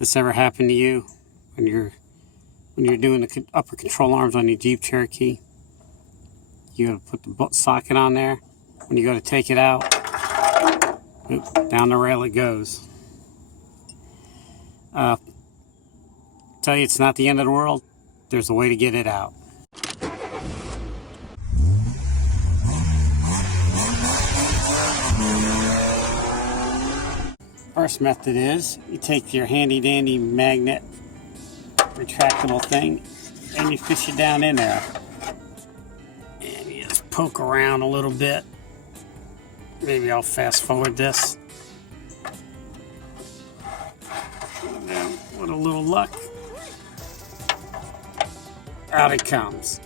This ever happened to you when you're doing the upper control arms on your Jeep Cherokee? You gotta put the socket on there. When you go to take it out, down the rail it goes. Tell you it's not the end of the world. There's a way to get it out. First method is you take your handy dandy magnet retractable thing and you fish it down in there. And you just poke around a little bit. Maybe I'll fast forward this. And then with a little luck, out it comes.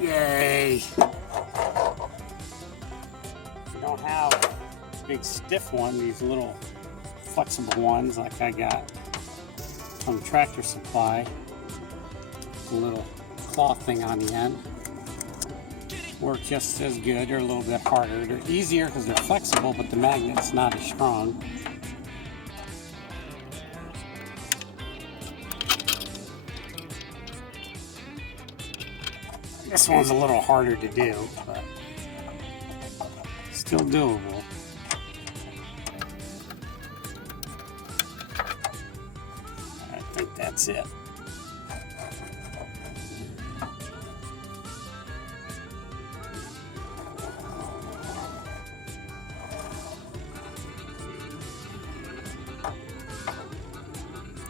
Yay! If you don't have a big stiff one, these little flexible ones like I got from Tractor Supply, a little cloth thing on the end, work just as good. They're a little bit harder. They're easier because they're flexible, but the magnet's not as strong. This one's a little harder to do, but still doable. I think that's it.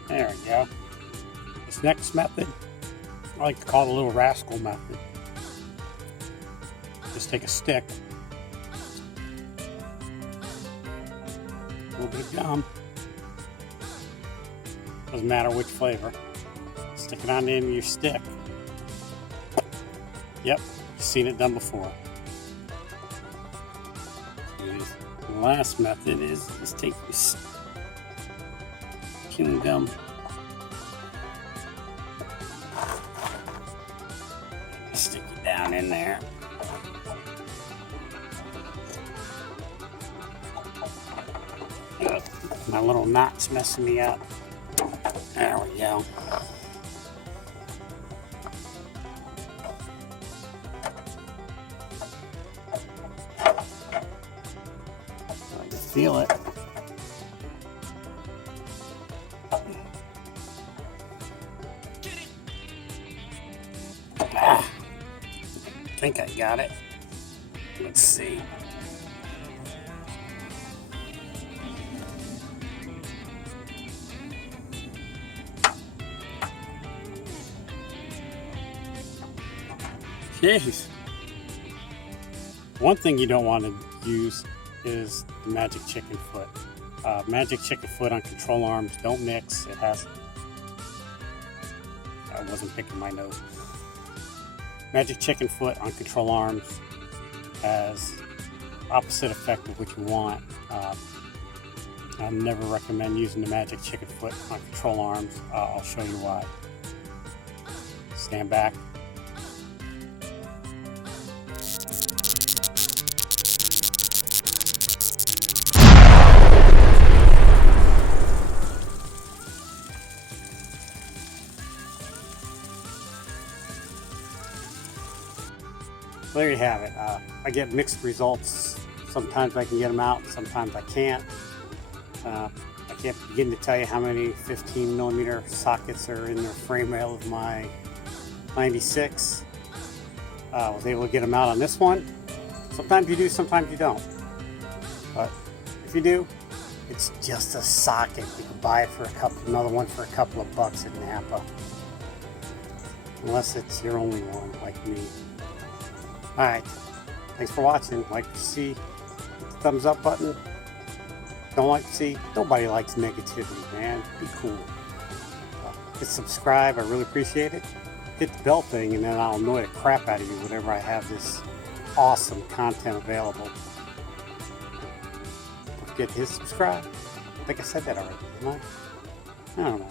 There we go. This next method, I like to call the little rascal method. Just take a stick, a little bit of gum, doesn't matter which flavor, stick it on the end of your stick. Yep, you've seen it done before. The last method is just take this chewing gum, stick it down in there. My little knot's messing me up. There we go. I can feel it. I think I got it. Let's see. Jeez. One thing you don't want to use is the magic chicken foot. Magic chicken foot on control arms, don't mix. It has... I wasn't picking my nose. Magic chicken foot on control arms has opposite effect of what you want. I never recommend using the magic chicken foot on control arms. I'll show you why. Stand back. There you have it. I get mixed results. Sometimes I can get them out, sometimes I can't. I can't begin to tell you how many 15mm sockets are in the frame rail of my 96. I was able to get them out on this one. Sometimes you do, sometimes you don't. But if you do, it's just a socket. You can buy it for another one for a couple of bucks at Napa. Unless it's your only one, like me. Alright, thanks for watching. Like to see, hit the thumbs up button. Don't like to see, nobody likes negativity, man. Be cool. Hit subscribe, I really appreciate it. Hit the bell thing and then I'll annoy the crap out of you whenever I have this awesome content available. Don't forget to hit subscribe. I think I said that already, didn't I? I don't know.